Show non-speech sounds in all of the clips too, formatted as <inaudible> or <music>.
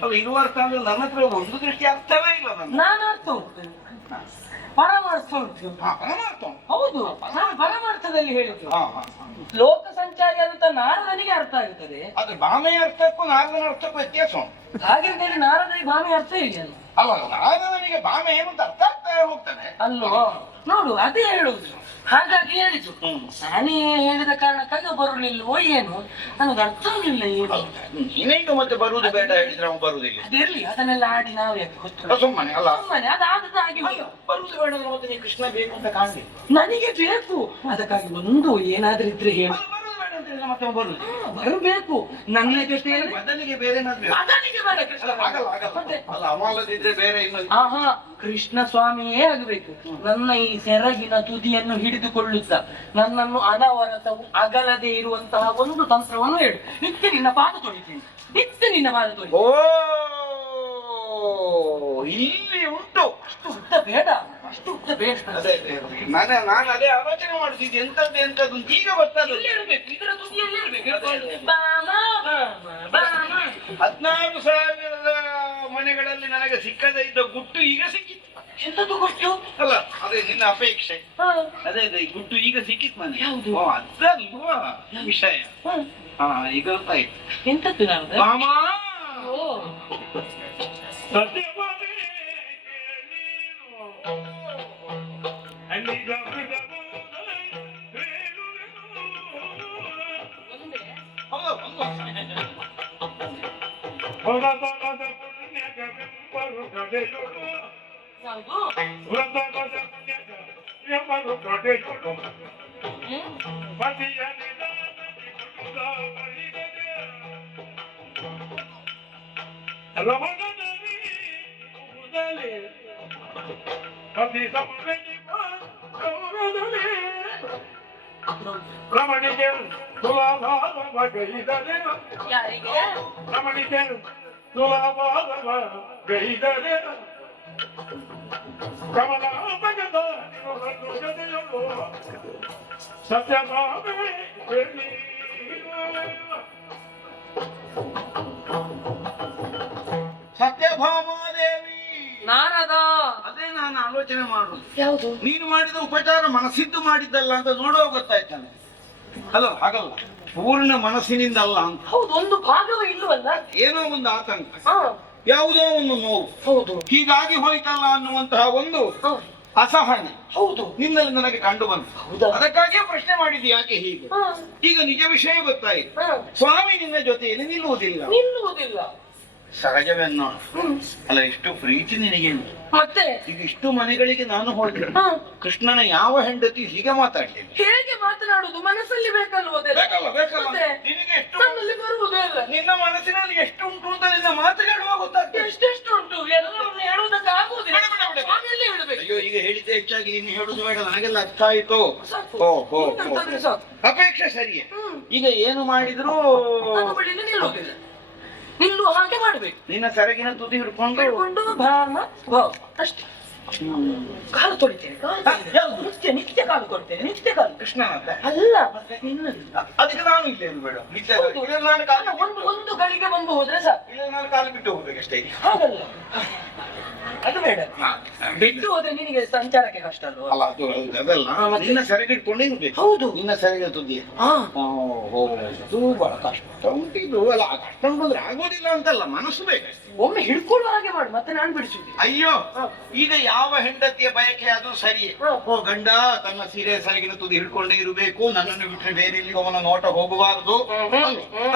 ಅಲ್ಲ ಇರುವ ಅರ್ಥ ಅಂದ್ರೆ ನನ್ನ ಹತ್ರ ಒಂದು ದೃಷ್ಟಿ ಅರ್ಥವೇ ಇಲ್ಲ ನನ್ನ ನಾನು ಅರ್ಥ ಉಂಟು ಪರಮಾರ್ಥ ಉಂಟು ಪರಮಾರ್ಥ. ಹೌದು ನಾನು ಪರಮಾರ್ಥದಲ್ಲಿ ಹೇಳಿದ್ರು ಹಾ ಹಾ ಹಾ. ಲೋಕ ಸಂಚಾರಿ ಅಂತ ನಾರದನಿಗೆ ಅರ್ಥ ಆಗುತ್ತದೆ ಅದು ಭಾಮೆಯ ಅರ್ಥಕ್ಕೂ ನಾರದನ ಅರ್ಥಕ್ಕೂ ವ್ಯತ್ಯಾಸ ಉಂಟು. ಹಾಗೆಂತೇಳಿ ನಾರದನಿಗೆ ಭಾವಿ ಅರ್ಥ ಇದೆಯಲ್ಲ ಅಲ್ಲ ನಾರದನಿಗೆ ಬಾಮೆ ಏನು ಅಂತ ಅರ್ಥ ಆಗ್ತಾ ಹೋಗ್ತಾನೆ. ಅಲ್ಲೋ ನೋಡು ಅದೇ ಹೇಳುದು ಹಾಗಾಗಿ ಹೇಳಿದ್ದು. ನಾನೇ ಹೇಳಿದ ಕಾರಣಕ್ಕಾಗಿ ಬರಲಿಲ್ವೋ ಏನು ನನಗೆ ಅರ್ಥ ಆಗಲಿಲ್ಲ ಏನು. ನೀನೇನು ಮತ್ತೆ ಬರುವುದು ಬೇಡ ಹೇಳಿದ್ರೆ ಅವನು ಬರುವುದಿಲ್ಲ. ಅದಿರ್ಲಿ ಅದನ್ನೆಲ್ಲ ಆಡಿ ನಾವು ಯಾಕೆ ಗೊತ್ತು ಸುಮ್ಮನೆ ಅಲ್ಲ? ಸುಮ್ಮನೆ ಅದಾದ ಆಗಿ ಅಲ್ಲ, ಬರುವುದು ಬೇಡ ಅಂದ್ರೆ ಮತ್ತೆ ನೀನು ಕೃಷ್ಣ ಬೇಕು ಅಂತ ಕಾಣಲಿ. ನನಗೆ ಬೇಕು. ಅದಕ್ಕಾಗಿ ಒಂದು ಏನಾದ್ರೂ ಇದ್ರೆ ಹೇಳು. ಮತ್ತೆ ಬರಬೇಕು. ನನ್ನ ಜೊತೆಯಲ್ಲಿ ಬದಲಿಗೆ ಬೇರೆ ಏನಾದ್ರು ಅದನಿಗೆ ಬೇಡ ಕೃಷ್ಣ ಆಗಲ್ಲ ಆಗಲ್ಲ ಅಲ್ಲ ಅಮಲದಿದ್ರೆ ಬೇರೆ ಆಹಾ ಕೃಷ್ಣ ಸ್ವಾಮಿಯೇ ಆಗಬೇಕು. ನನ್ನ ಈ ಸೆರಗಿನ ತುದಿಯನ್ನು ಹಿಡಿದುಕೊಳ್ಳುತ್ತ ನನ್ನನ್ನು ಅನವರತವು ಅಗಲದೆ ಇರುವಂತಹ ಒಂದು ತಂತ್ರವನ್ನು ಹೇಳು. ನಿತ್ಯ ನಿನ್ನ ಪಾದ ತೊಳಿತೀನಿ. ನಿತ್ಯ ನಿನ್ನ ಪಾದ ತೊಳಿ ಓ! ಇಲ್ಲಿ ಉಂಟು. ಅಷ್ಟು ಉದ್ದ ಬೇಡ. ಅಷ್ಟು ಉದ್ದ ಬೇಡ. ನಾನು ನಾನು ಅದೇ ಆಲೋಚನೆ ಮಾಡುತ್ತಿದ್ದೆ. ಎಂತದ್ದು ಎಂತದ್ದು ಈಗ ಗೊತ್ತಾದ ಇಲ್ಲಿ ಇರ್ಬೇಕು. ಇದರ ತುದಿಯಲ್ಲಿ ಇರ್ಬೇಕು. ಹದಿನಾರು ಸಾವಿರದ ಮನೆಗಳಲ್ಲಿ ನನಗೆ ಸಿಕ್ಕದೇ ಇದ್ದ ಗುಟ್ಟು ಈಗ ಸಿಕ್ಕಿತ್ತು. ಎಂತದ್ದು ಗೊತ್ತು ಅಲ್ಲ ಅದೇ ನಿನ್ನ ಅಪೇಕ್ಷೆ. ಅದೇ ಅದೇ ಗುಟ್ಟು ಈಗ ಸಿಕ್ಕಿತ್ತು ಮನೆ. ಯಾವುದು? ಅದಲ್ವಾ ವಿಷಯ. ಹಾ. ಹಾ ಈಗ ಗೊತ್ತಾಯ್ತು. ಎಂತದ್ದು ನಾನು ಮಾಮ ಓ ಸತ್ಯವಾದಿ ಒಂದೇ ಯಾವುದು ಹ್ಮ್? ರಮಣಿಗೆ ಸುಲಭ ಗೈದರೆ ಯಾರಿಗೆ ರಮಣಿಗೆ ಸುಲಭ ಗೈದರೆ ಕಮಲ ಭಗದ ಸತ್ಯಭಾಮೆ ಆಲೋಚನೆ ಮಾಡುದು. ಯಾವುದು? ನೀನು ಮಾಡಿದ ಉಪಚಾರ ಮನಸ್ಸಿದ್ದು ಮಾಡಿದ್ದಲ್ಲ ಅಂತ ನೋಡುವಾಗ ಗೊತ್ತಾಯ್ತಾನೆ. ಅಲೋ ಅಲ್ಲ ಹಾಗಲ್ಲ. ಪೂರ್ಣ ಮನಸ್ಸಿನಿಂದ ಅಲ್ಲ ಅಂತ. ಹೌದು ಒಂದು ಭಾಗವ ಇಲ್ಲವಲ್ಲ? ಏನೋ ಒಂದು ಆತಂಕ. ಯಾವುದೋ ಒಂದು ನೋವು. ಹೌದು. ಹೀಗಾಗಿ ಹೋಯ್ತಲ್ಲ ಅನ್ನುವಂತಹ ಒಂದು ಅಸಹಣೆ ಅಸಹನೆ. ಹೌದು. ನಿನ್ನಲ್ಲಿ ನನಗೆ ಕಂಡು ಬಂತು. ಹೌದಾ? ಅದಕ್ಕಾಗಿಯೇ ಪ್ರಶ್ನೆ ಮಾಡಿದ್ದು ಯಾಕೆ ಹೀಗೆ? ಈಗ ನಿಜ ವಿಷಯ ಗೊತ್ತಾಯಿತು. ಸ್ವಾಮಿ ನಿನ್ನ ಜೊತೆಯಲ್ಲಿ ನಿಲ್ಲುವುದಿಲ್ಲ. ನಿಲ್ಲುವುದಿಲ್ಲ. ಸಹಜವೆನ್ನೋ. ಅಲ್ಲ ಇಷ್ಟು ಪ್ರೀತಿ ನಿನಗೆ. ಮತ್ತೆ? ಈಗ ಇಷ್ಟು ಮನೆಗಳಿಗೆ ನಾನು ಹೋಗಿ ಹಾ, ಕೃಷ್ಣನ ಯಾವ ಹೆಂಡತಿ ಹೀಗೆ ಮಾತಾಡ್ಲಿಲ್ಲ. ಹೇಗೆ ಮಾತನಾಡುದು? ಮನಸ್ಸಲ್ಲಿ ಬೇಕಲ್ವ ಅದೆಲ್ಲ? ಬೇಕಲ್ಲ ಬೇಕಲ್ಲ ನಿನಗೆ ಎಷ್ಟು ನನ್ನಲ್ಲಿ ಬರುವುದೇ ಇಲ್ಲ. ನಿನ್ನ ಮನಸ್ಸಿನಲ್ಲಿ ಎಷ್ಟು ಉಂಟು ಅಂತ ನಿನ್ನ ಮಾತುಗಳು ಗೊತ್ತಾಗ್ತದೆ. ಎಷ್ಟೆಷ್ಟು ಉಂಟು? ಎಲ್ಲರನ್ನು ಹೇಳುವುದಕ್ಕೆ ಆಗುವುದಿಲ್ಲ. ಆಮೇಲೆ ಹೇಳಬೇಕು. ಅಯ್ಯೋ ಈಗ ಹೇಳಿದ್ದೆ ಹೆಚ್ಚಾಗಿ ನೀನು ಹೇಳುದು ಬೇಡ. ನನಗೆಲ್ಲ ಅರ್ಥ ಆಯ್ತು. ಓ. ಅಪೇಕ್ಷೆ ಸರಿಯೇ. ಈಗ ಏನು ಮಾಡಿದ್ರು ನಿಲ್ಲುವ ಹಾಗೆ ಮಾಡ್ಬೇಕು. ನಿನ್ನ ಸೆರಗಿನ ತುದಿ ಹಿಡ್ಕೊಂಡು ಹಿಡ್ಕೊಂಡು ಭಾಮ ಭಾವ ಅಷ್ಟೇ. ಕಾಲು ತೊಳಿತೇನೆ ಕಾಲು ನಿತ್ಯ ನಿತ್ಯ ಕಾಲು ಕೊಡ್ತೇನೆ ನಿತ್ಯ ಕಾಲು. ಕೃಷ್ಣ. ಅಲ್ಲ ಅದಕ್ಕೆ ನಾನು ಇಲ್ಲೇ ಅಲ್ಲ, ಒಂದು ಒಂದು ಗಳಿಗೆ ಬಂದು ಹೋದ್ರೆ ಸಾಕು. ನಾನು ಕಾಲು ಬಿಟ್ಟು ಹೋಗ್ಬೇಕಷ್ಟೇ ಹಾಗಲ್ಲ. ಅದು ಬೇಡ. ಬಿಟ್ಟು ಹೋದ್ರೆ ನಿನಗೆ ಸಂಚಾರಕ್ಕೆ ಕಷ್ಟ ಅಲ್ವಾ? ಅಲ್ಲ ಅದು ಹೌದು, ಅದಲ್ಲ? ನಿನ್ನ ಸೆರಗಿ ಇಟ್ಕೊಂಡು ಇರ್ಬೇಕು. ಹೌದು. ನಿನ್ನ ಸೆರಗಿನ ತುದಿ ಹಾ. ಅದು ಬಹಳ ಕಷ್ಟ ಉಂಟಿದು ಅಲ್ಲ ಆ ಕಷ್ಟ ಉಂಟಂದ್ರೆ ಆಗೋದಿಲ್ಲ ಅಂತಲ್ಲ ಮನಸ್ಸು ಬೇಕು ಒಮ್ಮೆ ಹಿಡ್ಕೊಳ್ಳೋ ಹಾಗೆ ಮಾಡು ಮತ್ತೆ ನಾನು ಬಿಡಿಸು ಅಯ್ಯೋ ಈಗ ಯಾವ ಹೆಂಡತಿಯ ಬಯಕೆ ಅದು ಸರಿಯೇ ಓ ಗಂಡ ತನ್ನ ಸೀರೆ ಸರಿಗಿನ ತುದಿ ಹಿಡ್ಕೊಂಡೇ ಇರಬೇಕು. ನನ್ನನ್ನು ಬಿಟ್ಟರೆ ಬೇರೆ ಎಲ್ಲಿಗೂ ಅವನ ನೋಟ ಹೋಗಬಾರದು.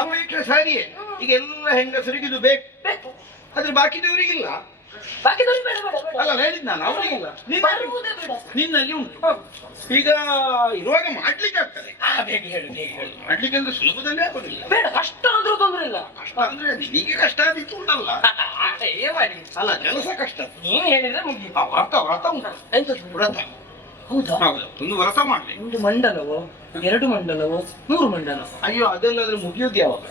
ಅಪೇಕ್ಷೆ ಸರಿಯೇ. ಈಗ ಎಲ್ಲ ಹೆಂಗಸರಿಗೆ ಇದು ಬೇಕು. ಬೇಕು. ಆದ್ರೆ ಬಾಕಿದವರಿಗಿಲ್ಲ. ಬಾಕಿದವ್ರಿಗೆ ಬೇಡ ಬೇಡ ಬೇಡ. ಅಲ್ಲ ಹೇಳಿದ್ ನಾನು ಅವರಿಗಿಲ್ಲ. ಬರುವುದೇ ಬೇಡ. ನಿನ್ನಲ್ಲಿ ಉಂಟು. ಈಗ ಇರುವಾಗ ಮಾಡ್ಲಿಕ್ಕೆ ಆಗ್ತದೆ. ಆ, ಬೇಗ ಹೇಳು ಬೇಗ ಹೇಳು. ಮಾಡ್ಲಿಕ್ಕೆ ಅಂದ್ರೆ ಸುಲಭದಲ್ಲೇ ಆಗೋದಿಲ್ಲ. ಬೇಡ ಕಷ್ಟ ಆದ್ರೂ ತೊಂದ್ರೆ ಇಲ್ಲ. ಕಷ್ಟ ಅಂದ್ರೆ ನಿನಗೆ ಕಷ್ಟ ಆದಿತ್ತು ಉಂಟಲ್ಲ. <laughs> ಏ ಮಾಡಿ. ಅಲ್ಲ ಕೆಲಸ ಕಷ್ಟ ನೀನ್ ಹೇಳಿದ್ರೆ ಮುಗಿ ಆ ವ್ರತ ವ್ರತ ಉಂಟು. ಎಂತದ್ದು? ವ್ರತ. ಹೌದಾ? ಹೌದು ಒಂದು ವ್ರತ ಮಾಡ್ಲಿ. ಒಂದು ಮಂಡಲವೋ ಎರಡು ಮಂಡಲವೋ ಮೂರು ಮಂಡಲ? ಅಯ್ಯೋ ಅದೆಲ್ಲಾದ್ರೆ ಮುಗಿಯೋದು ಯಾವಾಗ?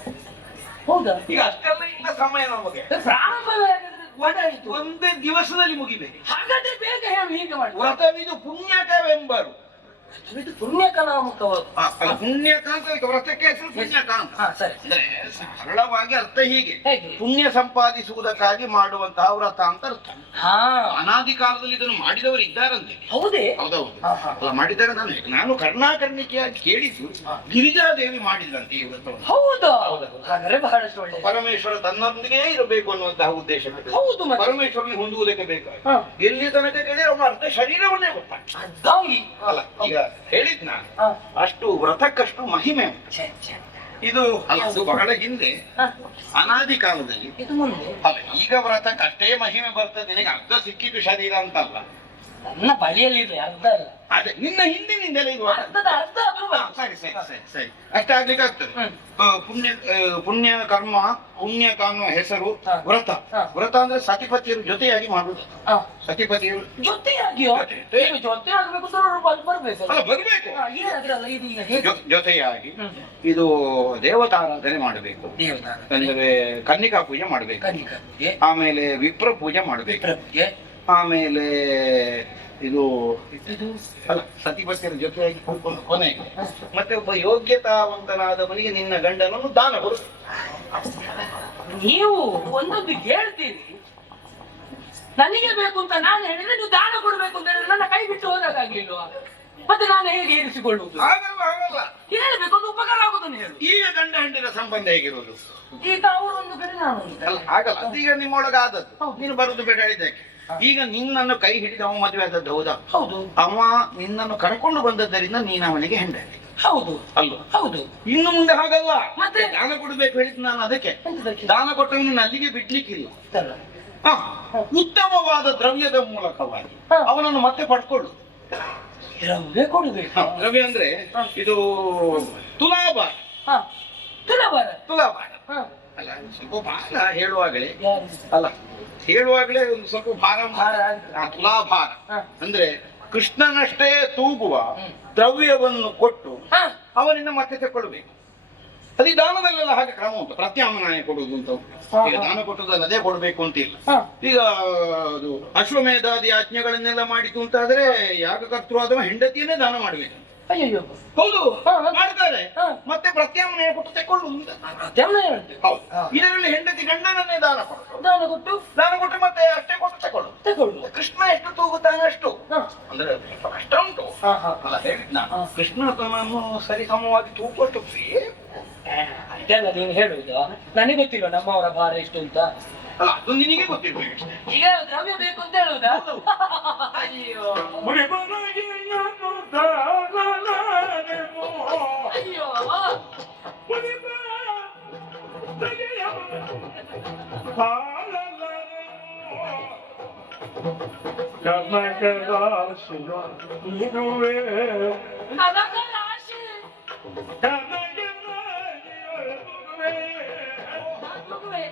ಹೌದಾ? ಈಗ ಅಷ್ಟೆಲ್ಲ ಇಲ್ಲ ಸಮಯ ನಮಗೆ. ಆಯ್ತು ಒಂದೇ ದಿವಸದಲ್ಲಿ ಮುಗಿಬೇಕು. ಹಾಗಾದ್ರೆ ಬೇಗ ಹೇಳು ಹೀಗೆ ಮಾಡಿ. ವ್ರತವಿದು ಪುಣ್ಯಕವೆಂಬರು. ಇದು ಪುಣ್ಯಕನಾಮಕವಾದ ಪುಣ್ಯಕಾಂತ ವ್ರತಕ್ಕೆ ಹೆಸರು ಪುಣ್ಯಕಾಂತ. ಸರಿ. ಅಂದ್ರೆ ಸರಳವಾಗಿ ಅರ್ಥ ಹೀಗೆ. ಪುಣ್ಯ ಸಂಪಾದಿಸುವುದಕ್ಕಾಗಿ ಮಾಡುವಂತಹ ವ್ರತ ಅಂತ ಅರ್ಥ. ಹಾ. ಅನಾದಿ ಕಾಲದಲ್ಲಿ ಇದನ್ನು ಮಾಡಿದವರು ಇದ್ದಾರಂತೆ. ಹೌದೇ? ಹೌದೌದು. ಮಾಡಿದ್ದಾರೆ ನಾನು ನಾನು ಕರ್ಣಾಕರ್ಣಿಕೆಯಾಗಿ ಕೇಳಿದ್ದು ಗಿರಿಜಾದೇವಿ ಮಾಡಿದ್ದಂತೆ ಈ ವ್ರತವನ್ನು. ಹೌದಾ. ಹಾಗಾದ್ರೆ ಬಹಳಷ್ಟು ಒಳ್ಳೆ ಪರಮೇಶ್ವರ ತನ್ನೊಂದಿಗೆ ಇರಬೇಕು ಅನ್ನುವಂತಹ ಉದ್ದೇಶ ಹೌದು. ಪರಮೇಶ್ವರನ ಹೊಂದುವುದಕ್ಕೆ ಬೇಕು ಎಲ್ಲಿ ತನಕ ಕೇಳಿ ಅವನ ಅರ್ಧ ಶರೀರವನ್ನೇ ಗೊತ್ತಾಗಿ ಅಲ್ಲ ಈಗ ಹೇಳಿದ್ ನಾನು. ಹಾ. ಅಷ್ಟು ವ್ರತಕ್ಕಷ್ಟು ಮಹಿಮೆ. ಇದು ಅದು ಬಹಳ ಹಿಂದೆ ಅನಾದಿ ಕಾಲದಲ್ಲಿ. ಈಗ ವ್ರತಕ್ಕೆ ಅಷ್ಟೇ ಮಹಿಮೆ ಬರ್ತದೆ ನಿನಗೆ ಅರ್ಧ ಸಿಕ್ಕಿತು ಶರೀರ ಅಂತಲ್ಲ. ನನ್ನ ಬಳಿಯಲ್ಲಿ ಅರ್ಧ ಅಲ್ಲ ಅದೇ ನಿನ್ನ ಹಿಂದಿನಿಂದಲೇ ಇದು. ಅರ್ಧದ ಅರ್ಧ ಆದ್ರೂ ಬರ್ತದೆ. ಸರಿ ಸರಿ ಸರಿ ಸರಿ ಅಷ್ಟಾಗ್ಲಿಕ್ಕೆ ಆಗ್ತದೆ ಹ್ಮ್. ಆ, ಪುಣ್ಯ ಆ, ಪುಣ್ಯ ಕರ್ಮ ಪುಣ್ಯ ಕಾಣುವ ಹೆಸರು ಹಾ. ವ್ರತ ಹಾ. ವ್ರತ ಅಂದ್ರೆ ಸತಿಪತಿಯರು ಜೊತೆಯಾಗಿ ಮಾಡುದು ಹಾ. ಸತಿಪತಿಯರು ಜೊತೆಯಾಗಿಯೋ ಜೊತೆ. ಈಗ ಜೊತೆ ಆಗ್ಬೇಕು ಅಂತ ಅವ್ರು ಬಂದ್ ಬರ್ಬೇಕಲ್ಲ ಅಲ್ಲ ಬರ್ಬೇಕು ಇದು ಈಗ ಹೇಗೆ ಜೊತೆಯಾಗಿ ಹ್ಮ್. ಇದು ದೇವತಾರಾಧನೆ ಮಾಡಬೇಕು ದೇವತಾರ ಅಂದ್ರೆ ಕನ್ನಿಕಾ ಪೂಜೆ ಮಾಡಬೇಕು ಕನ್ನಿಕಕ್ಕೆ ಆಮೇಲೆ ವಿಪ್ರ ಪೂಜೆ ಮಾಡಬೇಕು ಆಮೇಲೆ ಇದು ಸತಿ ಅಲ್ಲ ಸತಿಪತಿಯರ ಜೊತೆಯಾಗಿ ಕೂತ್ಕೊಂಡು ಕೊನೆ. ಮತ್ತೆ ಒಬ್ಬ ಯೋಗ್ಯತಾವಂತನಾದವನಿಗೆ ನಿನ್ನ ಗಂಡನನ್ನು ದಾನ ಕೊಡು. ನೀವು ಒಂದೊಂದು ಹೇಳ್ತೀರಿ. ನನಗೆ ಬೇಕು ಅಂತ ನಾನು ಹೇಳಿದ್ರೆ ನೀವು ದಾನ ಕೊಡ್ಬೇಕು ಅಂತ ಹೇಳಿದ್ರೆ ನನ್ನ ಕೈ ಬಿಟ್ಟು ಹೋದಾಗ್ಲಿಲ್ವಾ ಮತ್ತೆ ನಾನು ಹೇಗೆ ಏರಿಸಿಕೊಳ್ಳುವುದು? ಹೇಳ್ಬೇಕು ಒಂದು ಉಪಕಾರ ಆಗುದನ್ನು ಹೇಳು. ಈಗ ಗಂಡ ಹೆಂಡಿನ ಸಂಬಂಧ ಹೇಗಿರುವುದು? ಈಗ ಅವರು ಒಂದು ಕಡೆ ನಾನು. ಆಗಲ್ಲ ಅದೀಗ ನಿಮ್ಮೊಳಗ ಆದದ್ದು ಹೌದು. ನೀನು ಬರುದು ಬೇಡ ಹೇಳಿದ್ದಕ್ಕೆ. ಈಗ ನಿನ್ನನ್ನು ಕೈ ಹಿಡಿದು ಅವ ಮದುವೆ ಆದದ್ದು ಹೌದಾ? ಹೌದು. ಅವ ನಿನ್ನನ್ನು ಕರ್ಕೊಂಡು ಬಂದದ್ದರಿಂದ ನೀನು ಅವನಿಗೆ ಹೆಂಡತಿ. ಹೌದು. ಅಲ್ವ? ಹೌದು. ಇನ್ನು ಮುಂದೆ ಹಾಗಲ್ಲ. ಮತ್ತೆ? ದಾನ ಕೊಡಬೇಕು ಹೇಳಿದ್ ನಾನು ಅದಕ್ಕೆ? ದಾನ ಕೊಟ್ಟವನು ಅಲ್ಲಿಗೆ ಬಿಡ್ಲಿಕ್ಕಿಲ್ಲ. ಹ, ಉತ್ತಮವಾದ ದ್ರವ್ಯದ ಮೂಲಕವಾಗಿ. ಅವನನ್ನು ಮತ್ತೆ ಪಡ್ಕೊಳ್ಳು. ದ್ರವ್ಯ ಕೊಡಬೇಕು. ದ್ರವ್ಯ ಅಂದ್ರೆ. ಇದು ತುಲಾಭಾರ. ತುಲಾಭಾರ. ತುಲಾಭಾರ. ಹಾ. ಅಲ್ಲ ಸ್ವಲ್ಪ ಭಾರ ಹೇಳುವಾಗಲೇ ಅಲ್ಲ ಹೇಳುವಾಗಲೇ ಒಂದು ಸ್ವಲ್ಪ ಭಾರ ತುಲಾಭಾರ. ಅಂದ್ರೆ ಕೃಷ್ಣನಷ್ಟೇ ತೂಗುವ. ದ್ರವ್ಯವನ್ನು ಕೊಟ್ಟು ಅವನಿಂದ ಮತ್ತೆ ತೆಕ್ಕೊಳ್ಬೇಕು. ಅದೇ ದಾನದಲ್ಲೆಲ್ಲ ಹಾಗೆ ಕ್ರಮ ಉಂಟು. ಪ್ರತ್ಯಾಮನಾಯ ಕೊಡುವುದು ಅಂತ ಈಗ. ದಾನ ಕೊಟ್ಟುದನ್ನು ಅದೇ ಕೊಡಬೇಕು ಅಂತ ಇಲ್ಲ. ಈಗ ಅದು ಅಶ್ವಮೇಧಾದಿ ಆಜ್ಞೆಗಳನ್ನೆಲ್ಲ ಮಾಡಿತು ಅಂತಾದ್ರೆ ಯಾಗಕರ್ತೃ ಅಥವಾ ಹೆಂಡತಿಯನ್ನೇ ದಾನ ಮಾಡಬೇಕು. ಹೌದು. ಮಾಡ್ತಾರೆ. ಪ್ರತ್ಯಾಮ್ನಾಯ ಕೊಟ್ಟು ಅಂತ ಅತ್ಯಮ್ನ ಹೌದು. ಇದರಲ್ಲಿ ಹೆಂಡತಿ ಗಂಡನನ್ನೇ ದಾನ ಕೊಡು ದಾನ ಕೊಟ್ಟು? ದಾನ ಕೊಟ್ಟು ಮತ್ತೆ ಅಷ್ಟೇ ಕೊಟ್ಟು ತಗೊಳ್ಳು ತಗೊಳ್ಳು ಕೃಷ್ಣ ಎಷ್ಟು ತೂಗುತ್ತಾನೆ ಅಷ್ಟು. ಅಂದ್ರೆ ಸ್ವಲ್ಪ ಕಷ್ಟ ಉಂಟು. ಹಾ ಹಾ. ಅಲ್ಲ ಹೇಳಿದ್ ನಾನು. ಕೃಷ್ಣ ತನ್ನನ್ನು ಸರಿಸಮವಾಗಿ ಸಮವಾಗಿ ಬೇಕು ಇದೆಲ್ಲ ನೀನು ಹೇಳುವುದು. ನನಗೆ ಗೊತ್ತಿಲ್ಲ ನಮ್ಮವರ ಭಾರ ಎಷ್ಟು ಅಂತ? 아, 눈이 이게 뭐 때문에 그 래? 네가 라면 몇건 때려 다. 아니 요. 우리 반을 이년도 다가나네 뭐. 아니 요. 우리 반 자기야 바라라네 뭐. 가마가 아시나 누구 에? 가마가 아 시. 가마가 아시나 누구 에? 누구 에?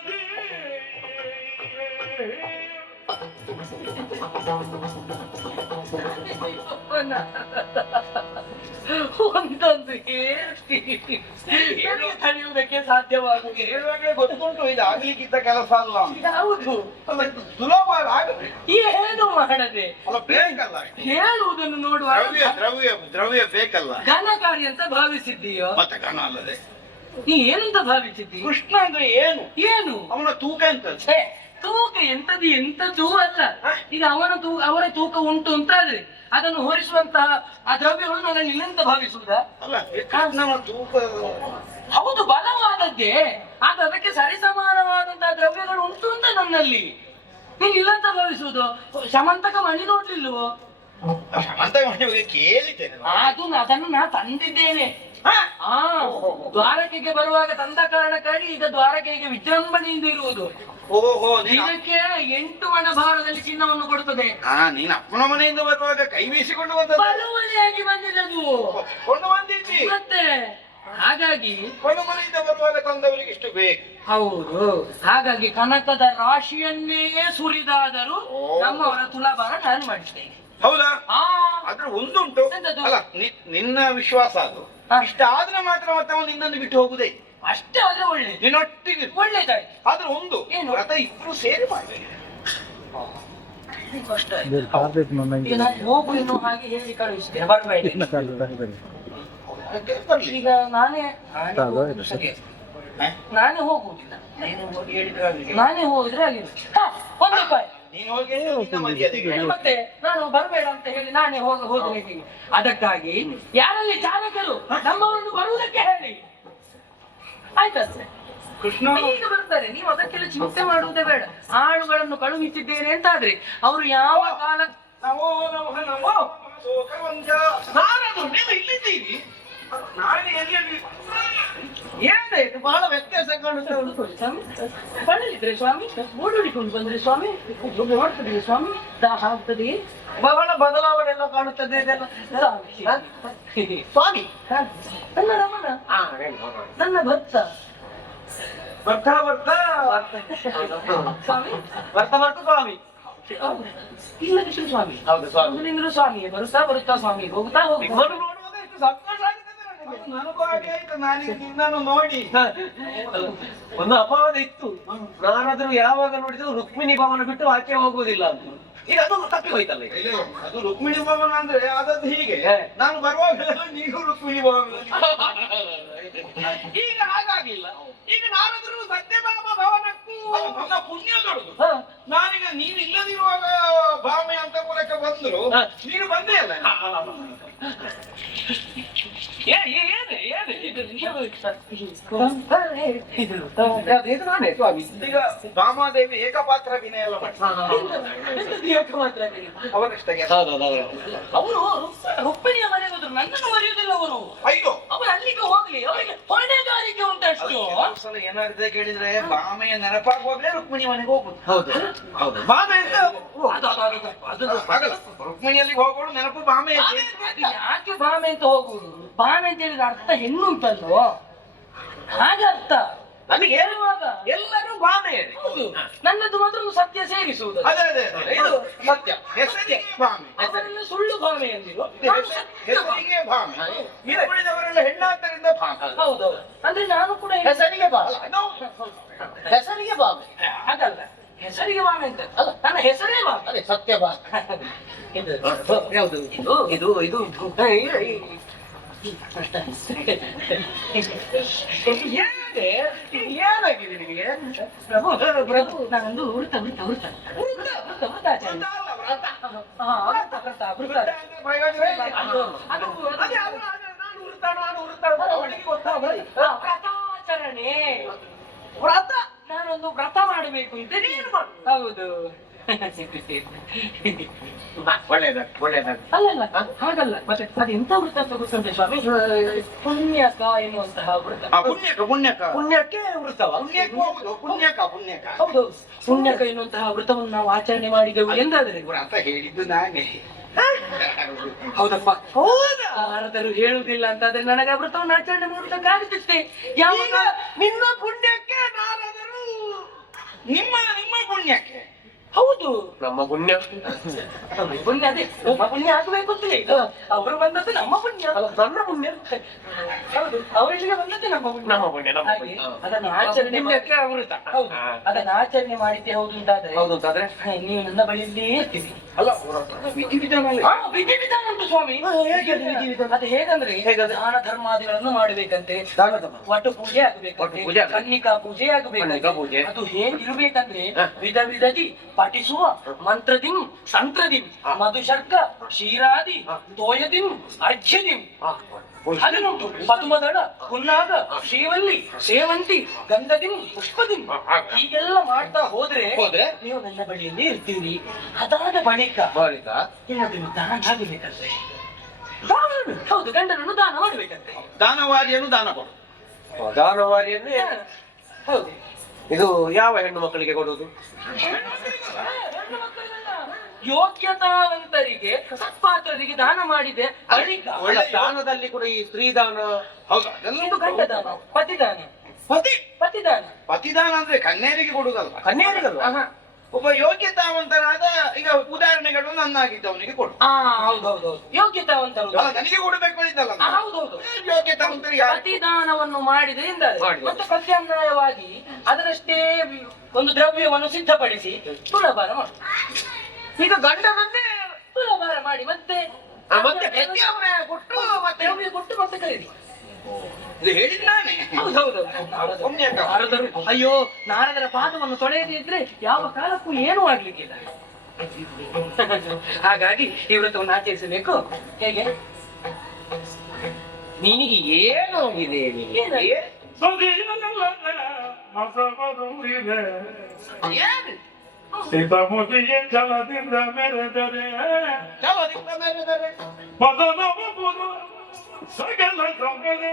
ಒಂದೊಂದು ಹೇಳ್ತೀನಿ ನನಗೆ ತಡೆಯುವುದಕ್ಕೆ ಸಾಧ್ಯವಾಗುವುದು. ಹೇಳುವಾಗಲೇ ಗೊತ್ತುಂಟು? ಇದು ಆಗ್ಲಿಕ್ಕಿದ್ದ ಕೆಲಸ ಅಲ್ಲ. ಅಂತ. ಇದು ಸುಲಭ ಆಗದೆ ಏನು ಮಾಡದೆ? ಅಲ್ಲ ಬೇಕಲ್ಲ. ಹೇಳುವುದನ್ನು ನೋಡುವ ದ್ರವ್ಯ ದ್ರವ್ಯ ದ್ರವ್ಯ ಬೇಕಲ್ಲ. ಘನಕಾರಿ ಅಂತ ಭಾವಿಸಿದ್ದೀಯೋ? ಮತ್ತೆ ಘನ ಅಲ್ಲದೆ. ನೀ ಏನಂತ ಭಾವಿಸಿದ್ದೀ ಕೃಷ್ಣ ಅಂದ್ರೆ ಏನು? ಏನು? ಅವನ ತೂಕ ಎಂತ ಛೇ, ತೂಕ ಎಂತದ್ದು ಎಂತದ್ದು ಅಲ್ಲ. ಈಗ ಅವನ ತೂ ಅವರ ತೂಕ ಉಂಟು ಅಂತ ಆದ್ರೆ ಅದನ್ನು ಹೋರಿಸುವಂತಹ ಆ ದ್ರವ್ಯವನ್ನು ನಾನು ಇಲ್ಲಂತ ಭಾವಿಸುವುದಾ? ತೂಕ. ಹೌದು ಬಲವಾದದ್ದೇ. ಆದ್ರೆ ಅದಕ್ಕೆ ಸರಿಸಮಾನವಾದಂತಹ ದ್ರವ್ಯಗಳು ಉಂಟು ಅಂತ ನನ್ನಲ್ಲಿ. ನೀನ್ ಇಲ್ಲ ಅಂತ ಭಾವಿಸುವುದು? ಶಮಂತಕ ಮಣಿ ನೋಡ್ಲಿಲ್ವೋ? ಶಮಂತಕ ಮಣಿ ಕೇಳಿದ್ದೇನೆ. ಅದು ಅದನ್ನು ನಾ ತಂದಿದ್ದೇನೆ? ಆ ದ್ವಾರಕೆಗೆ ಬರುವಾಗ ತಂದ ಕಾರಣಕ್ಕಾಗಿ ಈಗ ದ್ವಾರಕೆಗೆ ವಿಜೃಂಭಣೆಯಿಂದ ಇರುವುದು. ಓಹೋ ನೀನು ಇದಕ್ಕೆ ಎಂಟು ಮಣ ಭಾರದಲ್ಲಿ ಚಿನ್ನವನ್ನು ಕೊಡುತ್ತದೆ. ಆ ನೀನು ಅಪ್ಪನ ಮನೆಯಿಂದ ಬರುವಾಗ ಕೈ ಬೀಸಿಕೊಂಡು ಬಂದದ್ದು ಬಳುವಳಿಯಾಗಿ ಬಂದಿದ್ದದು ಕೊಂಡು ಬಂದಿದ್ದಿ. ಮತ್ತೆ ಹಾಗಾಗಿ ಕೊನ ಮನೆಯಿಂದ ಬರುವಾಗ ತಂದವರಿಗೆ ಇಷ್ಟು ಬೇಕು ಹೌದು. ಹಾಗಾಗಿ ಕನಕದ ರಾಶಿಯನ್ನೇ ಸುರಿದಾದರೂ ನಮ್ಮವರ ತುಲಾಭಾರ ನಾನು ಮಾಡಿಸ್ತೇನೆ ಹೌದಾ? ಆ. ಆದ್ರೆ ಒಂದುಂಟು. ಎಂತದು? ಅಲ್ಲ ನಿ- ನಿನ್ನ ವಿಶ್ವಾಸ ಅದು. ಹಾ. ಇಷ್ಟಾದ್ರೆ ಮಾತ್ರ ಮತ್ತೆ ಅವನು ಇನ್ನೊಂದು ಬಿಟ್ಟು ಹೋಗುದೇ. ಅಷ್ಟೇ ಆದ್ರೆ ಒಳ್ಳೆ. ನಿನ್ನೊಟ್ಟಿಗೆ. ಒಳ್ಳೇದಾಯ್ತು. ಆದ್ರೆ ಒಂದು ಏನು? ರಥ ಇಬ್ರು ಸೇರಿ ಮಾಡ್ಬೇಕು ಕಷ್ಟ ಆಯ್ತು. ಈಗ ನಾನು ಹೋಗು ಇನ್ನು ಹಾಗೆ ಹೇಳಿ ಕಳುಹಿಸ್ತೇನೆ. ಬರಬೇಡಿ. ಈಗ ನಾನೇ ನಾನೇ ಹೋಗುದು ನಾನೇ ಹೋಗುವುದಿಲ್ಲ ನೀನು ಹೋಗಿ ಹೇಳಿದ್ರೆ ಹಾಗೆ. ನಾನೇ ಹೋಗಿದ್ರೆ ಅಲ್ಲಿ ಒಂದು ರೂಪಾಯಿ. ನೀನು. ಮತ್ತೆ ನಾನು ಬರಬೇಡ ಅಂತ ಹೇಳಿ ನಾನೇ ಹೋಗ ಹೋದ್ರೆ ಅದಕ್ಕಾಗಿ ಯಾರಲ್ಲಿ ಚಾಲಕರು ನಮ್ಮವರನ್ನು ಬರುವುದಕ್ಕೆ ಹೇಳಿ. ಆಯ್ತಷ್ಟೇ. ಕೃಷ್ಣ? ಈಗ ಬರ್ತಾರೆ. ನೀವು ಅದಕ್ಕೆಲ್ಲ ಚಿಂತೆ ಮಾಡುವುದೇ ಬೇಡ. ಆಳುಗಳನ್ನು ಕಳುಹಿಸಿದ್ದೇನೆ ಅಂತ ಆದ್ರೆ ಅವರು ಯಾವ ಕಾಲ ನಮೋ ನಮಃ ನಮೋ. ನಾನದು ನೀವು ಇಲ್ಲಿದ್ದೀರಿ. ನಾನು ಇದು ಬಹಳ ವ್ಯತ್ಯಾಸ ಕಾಣುತ್ತಾ ಉಂಟು. ಸ್ವಾಮಿ ಬರಲಿದ್ರೆ ಸ್ವಾಮಿ? ಓಡೋಡಿಕೊಂಡು ಬಂದ್ರೆ ಸ್ವಾಮಿ? ಮಾಡ್ತದೆ ಸ್ವಾಮಿ? ದಾಹ ಆಗ್ತದೆ. ಬಹಳ ಬದಲಾವಣೆ ಎಲ್ಲ ಕಾಣುತ್ತದೆ ಇದೆಲ್ಲ. ಸ್ವಾಮಿ ಸ್ವಾಮಿ ನನ್ನ ರಮಣ ನನ್ನ ಭಕ್ತ. ಬರ್ತಾ ಭರ್ತ ಸ್ವಾಮಿ? ಭರ್ತ ಭರ್ತ ಸ್ವಾಮಿ. ಇಲ್ಲ ಕೃಷ್ಣ ಸ್ವಾಮಿ. ಹೌದು ಸ್ವಾಮಿ. ಸ್ವಾಮಿ ಬರುತ್ತಾ ಬರುತ್ತಾ ಸ್ವಾಮಿ ಹೋಗ್ತಾ ಹೋಗಿ ನೋಡುವಾಗ ಸಂತೋಷ ನನಗೆ. ನನಗೂ ಹಾಗೆ ಆಯ್ತು ನಾನು ನಿನ್ನನ್ನು ನೋಡಿ. ಒಂದು ಅಪವಾದ ಇತ್ತು. ನಾನಾದ್ರೂ ಯಾವಾಗ ನೋಡಿದ್ರು ರುಕ್ಮಿಣಿ ಭವನ ಬಿಟ್ಟು ಆಚೆ ಹೋಗುವುದಿಲ್ಲ ಅಂತ. ಈಗ ಅದು ತಪ್ಪಿ ಹೋಯ್ತಲ್ಲ ಈಗ. ಇಲ್ಲ, ಅದು ರುಕ್ಮಿಣಿ ಭವನ ಅಂದ್ರೆ ಅದದ್ದು ಹೀಗೆ. ನಾನು ಬರುವಾಗಲೆಲ್ಲ ನೀವು ರುಕ್ಮಿಣಿ ಭವನದಲ್ಲಿ ಈಗ ಹಾಗಾಗಿಲ್ಲ. ಈಗ ನಾನಾದ್ರೂ ಸತ್ಯಭಾಮ ಭವನಕ್ಕೂ ಅದು ನನ್ನ ಪುಣ್ಯ ದೊಡ್ಡದು. ಹ, ನಾನೀಗ ನೀನು ಇಲ್ಲದಿರುವಾಗ ಭಾಮೆ ಅಂತ ಮೂಲಕ ಬಂದ್ರು. ಹ. ನೀನು ಬಂದೇ ಅಲ್ಲ. ಏ- ಏ- ಏನೇ ಈಗ ಭಾಮಾದೇವಿ ಏಕಪಾತ್ರ ಅಭಿನಯ ಎಲ್ಲ ಮಾಡ್ತಾರೆ. ಅವರಷ್ಟೇ ಅವರು ರುಕ್ಮಿಣಿಯ ಮನೆಗೆ ಹೋದ್ರು. ನನ್ನನ್ನು ಮರೆಯುವುದಿಲ್ಲ ಅವರು. ಅಯ್ಯೋ. ಅವರು ಅಲ್ಲಿಗೆ ಹೋಗ್ಲಿ. ಅವರಿಗೆ ಹೊಣೆಗಾರಿಕೆ ಉಂಟಷ್ಟು? ಸಲ ಏನಾಗಿದೆ ಕೇಳಿದ್ರೆ ಭಾಮೆಯ ನೆನಪಾಗುವಾಗಲೇ ರುಕ್ಮಿಣಿ ಮನೆಗೆ ಹೋಗುದು. ಹೌದು ಹೌದು. ಭಾಮೆ ಅಂತ ಅದು ಅದು ಅದು ಅದು ಅದು ಹಾಗಲ್ಲ ರುಕ್ಮಿಣಿಯಲ್ಲಿಗೆ ಹೋಗೋಳು ನೆನಪು ಭಾಮೆ ಯಾಕೆ ಬಾಮೆ ಅಂತ ಹೋಗುದು ಬಾಮೆ ಅಂತ ಹೇಳಿದ್ರೆ ಅರ್ಥ ಹೆಣ್ಣು ಉಂಟಲ್ವೋ ಹಾಗೆ ಅರ್ಥ ನನಗೆ ಹೇಳುವಾಗ ಎಲ್ಲರೂ ಭಾವನೆ ಹೌದು ನನ್ನದು ಮಾತ್ರ ಒಂದು ಸತ್ಯ ಸೇರಿಸುವುದು ಅದೇ ಅದೇ. ಇದು ಸತ್ಯ ಹೆಸರಿಗೆ ಭಾವನೆ ಅವರೆಲ್ಲ ಸುಳ್ಳು ಭಾವನೆ ಎಂದಿರು ಹೆಸರಿಗೆ ಭಾವನೆ ಉಳಿದವರೆಲ್ಲ ಹೆಣ್ಣಾದ್ದರಿಂದ ಭಾಮೆ ಹೌದೌದು ಅಂದ್ರೆ ನಾನು ಕೂಡ ಹೆಸರಿಗೆ ಬಾ ಅದು ಹೆಸರಿಗೆ ಭಾವನೆ ಹಾಗಲ್ಲ ಹೆಸರಿಗೆ ಭಾವನೆ ಅಂತ ಅಲ್ಲ ನನ್ನ ಹೆಸರೇ ಭಾವನೆ ಅದೇ ಸತ್ಯ ಬಾ ಇದು ಯಾವುದು ಇದು ಇದು ಇದು ಪ್ರಭು ವ್ರತ ನಾನೊಂದು ವ್ರತ ಮಾಡಬೇಕು ಅಂತ ಹೌದು ಒಳ್ಳೇದ ಒಳ್ಳೇದ ಅಲ್ಲಲ್ಲ ಹಾಗಲ್ಲ ಮತ್ತೆ ಅದು ವೃತ್ತ ಅಂತ ಗೊತ್ತುಂಟೆ ಸ್ವಾಮಿ ಪುಣ್ಯಕ ಎನ್ನುವಂತಹ ವೃತ್ತ ಆ, ಪುಣ್ಯಕ ಪುಣ್ಯಕ. ಪುಣ್ಯಕ್ಕೆ ವೃತ್ತವ ಪುಣ್ಯಕ್ಕೆ ಹೋಗುದು ಪುಣ್ಯಕ ಪುಣ್ಯಕ. ಹೌದು. ಪುಣ್ಯಕ ಎನ್ನುವಂತಹ ವೃತವನ್ನು ನಾವು ಆಚರಣೆ ಮಾಡಿದೆವು ಎಂದಾದರೆ? ವ್ರತ ಹೇಳಿದ್ದು ನಾನೇ. ಹೌದಪ್ಪ. ಹೌದಾ? ಯಾರಾದರೂ ಹೇಳುವುದಿಲ್ಲ ಅಂತಾದ್ರೆ ನನಗೆ ಆ ವ್ರತವನ್ನು ಆಚರಣೆ ಮಾಡುವುದಕ್ಕಾಗುತ್ತಿತ್ತೆ ಯಾವಾಗ? ನಿಮ್ಮ ಪುಣ್ಯಕ್ಕೆ ನಾರಾದರೂ. ನಿಮ್ಮ ನಿಮ್ಮ ಪುಣ್ಯಕ್ಕೆ. ಹೌದು. ನಮ್ಮ ಪುಣ್ಯ. ನಮ್ಮ ಪುಣ್ಯ ಅದೇ. ನಮ್ಮ ಪುಣ್ಯ ಆಗಬೇಕು ಅಂತ ಹೇಳಿ. ಅವರು ಬಂದದ್ದು ನಮ್ಮ ಪುಣ್ಯ. ನನ್ನ ಪುಣ್ಯ. ಹೌದು. ಅವರಿಗೆ ಬಂದದ್ದು ನಮ್ಮ ಪುಣ್ಯ. ನಮ್ಮ ಪುಣ್ಯ ನಮ್ಮ ಪುಣ್ಯ. ಅದನ್ನು ಆಚರಣೆ ಮಾಡಿದ್ರೆ ಅವೃತ ಹೌದು. ಅದನ್ನು ಆಚರಣೆ ಮಾಡಿದ್ದೆ ಹೌದು ಅಂತಾದ್ರೆ ಹೌದು ಅಂತಾದ್ರೆ? ನೀವು ನನ್ನ ಬಳಿಯಲ್ಲೇ ಇರ್ತೀರಿ ಅಲ್ಲ ವಿಧಿ ವಿಧಾನ ವಿಧಿ ವಿಧಾನ ಉಂಟು ಸ್ವಾಮಿ. ಹೇಗೆ ವಿಧಿ ವಿಧಾನ ಅದು ಹೇಗಂದ್ರೆ ದಾನ ಧರ್ಮಾದಿಗಳನ್ನು ಮಾಡಬೇಕಂತೆ. ಒಟ್ಟು ಪೂಜೆ ಆಗಬೇಕು. ಕನ್ನಿಕಾ ಪೂಜೆ ಆಗಬೇಕು. ಅದು ಹೇಗಿರ್ಬೇಕಂದ್ರೆ. ವಿಧ ವಿಧದಿ ಪಠಿಸುವ ಮಂತ್ರದಿಂ ಸಂತ್ರದಿಂ ಮಧುಶರ್ಗ ಮಧುಶರ್ಕ ಕ್ಷೀರಾದಿ. ತೋಯದಿಂ ಅರ್ಘ್ಯದಿಂ ಹದಿನೆಂಟು ಪದ್ಮದಳ ಪುನ್ನಾಗ ಶ್ರೀವಲ್ಲಿ ಸೇವಂತಿ ಗಂಧದಿಂ ಪುಷ್ಪದಿಂ. ಹೀಗೆಲ್ಲ ಮಾಡ್ತಾ ಹೋದ್ರೆ ಹೋದ್ರೆ? ನೀವು ನನ್ನ ಬಳಿಯಲ್ಲಿ ಇರ್ತೀರಿ. ಅದಾದ ಬಳಿಕ ಬಳಿಕ? ಏನಾದ್ರು ದಾನ ಆಗಬೇಕಂದ್ರೆ. ಹೌದು ಗಂಡನನ್ನು ದಾನ ಮಾಡಬೇಕಂತೆ. ದಾನವಾರಿಯನ್ನು ದಾನ ಕೊಡು. ದಾನವಾರಿಯನ್ನು ಹೌದು. ಇದು ಯಾವ ಹೆಣ್ಣು ಮಕ್ಕಳಿಗೆ ಕೊಡುವುದು. ಯೋಗ್ಯತಾವಂತರಿಗೆ ಸತ್ಪಾತ್ರರಿಗೆ ದಾನ ಮಾಡಿದೆ. ಬಳಿಕ ಒಳ್ಳೆ ದಾನದಲ್ಲಿ ಕೂಡ ಈ ಸ್ತ್ರೀ ದಾನ ಹೌದು ಅದೆಲ್ಲ ಇದು ಗಂಡ ದಾನ ಪತಿದಾನ. ಪತಿ? ಪತಿದಾನ. ಪತಿದಾನ ಅಂದ್ರೆ ಕನ್ಯರಿಗೆ ಕೊಡುದಲ್ಲ ಕನ್ಯರಿಗಲ್ಲ. ಒಬ್ಬ ಯೋಗ್ಯತಾವಂತನಾದ ಈಗ ಉದಾಹರಣೆಗಳು ನನ್ನಾಗಿದ್ದವನಿಗೆ ಕೊಡು. ಆ ಹೌದು ಹೌದು ಹೌದು. ಯೋಗ್ಯತಾವಂತರು ನನಗೆ ಕೊಡಬೇಕು ಹೌದು ಯೋಗ್ಯತಾವಂತರಿಗೆ ಪ್ರತಿದಾನವನ್ನು ಮಾಡಿದೆ ಮತ್ತು ಪ್ರತ್ಯಾಮ್ನಾಯವಾಗಿ ಅದರಷ್ಟೇ ಒಂದು ದ್ರವ್ಯವನ್ನು ಸಿದ್ಧಪಡಿಸಿ ತುಳಭಾರ ಮಾಡು. ಈಗ ಗಂಡನನ್ನೇ ತುಳಭಾರ ಮಾಡಿ ಮತ್ತೆ ಮತ್ತೆ ಕೊಟ್ಟು ಮತ್ತೆ ದ್ರವ್ಯ ಕೊಟ್ಟು ಮತ್ತೆ ಖರೀದಿ ಇದು ಹೇಳಿದ್ ನಾನೇ. ಅಯ್ಯೋ ನಾರದರ ಪಾದವನ್ನು ತೊಳೆಯದೇ ಇದ್ರೆ ಯಾವ ಕಾಲಕ್ಕೂ ಏನೂ ಆಗ್ಲಿಕ್ಕಿಲ್ಲ. ಹಾಗಾಗಿ ಈ ವ್ರತವನ್ನು ಆಚರಿಸಬೇಕು. ಹೇಗೆ? ನಿನಗೆ ಏನಾಗಿದೆ ನಿನಗೆ? ಮಸಮರುಳಿದೆ ಏನು? ಸೀತಾಮುಖಿಯ ಛಲದಿಂದ ಮೆರೆದರೆ. ಪದನವಬುದು ಸಕಲ ಸಕಲ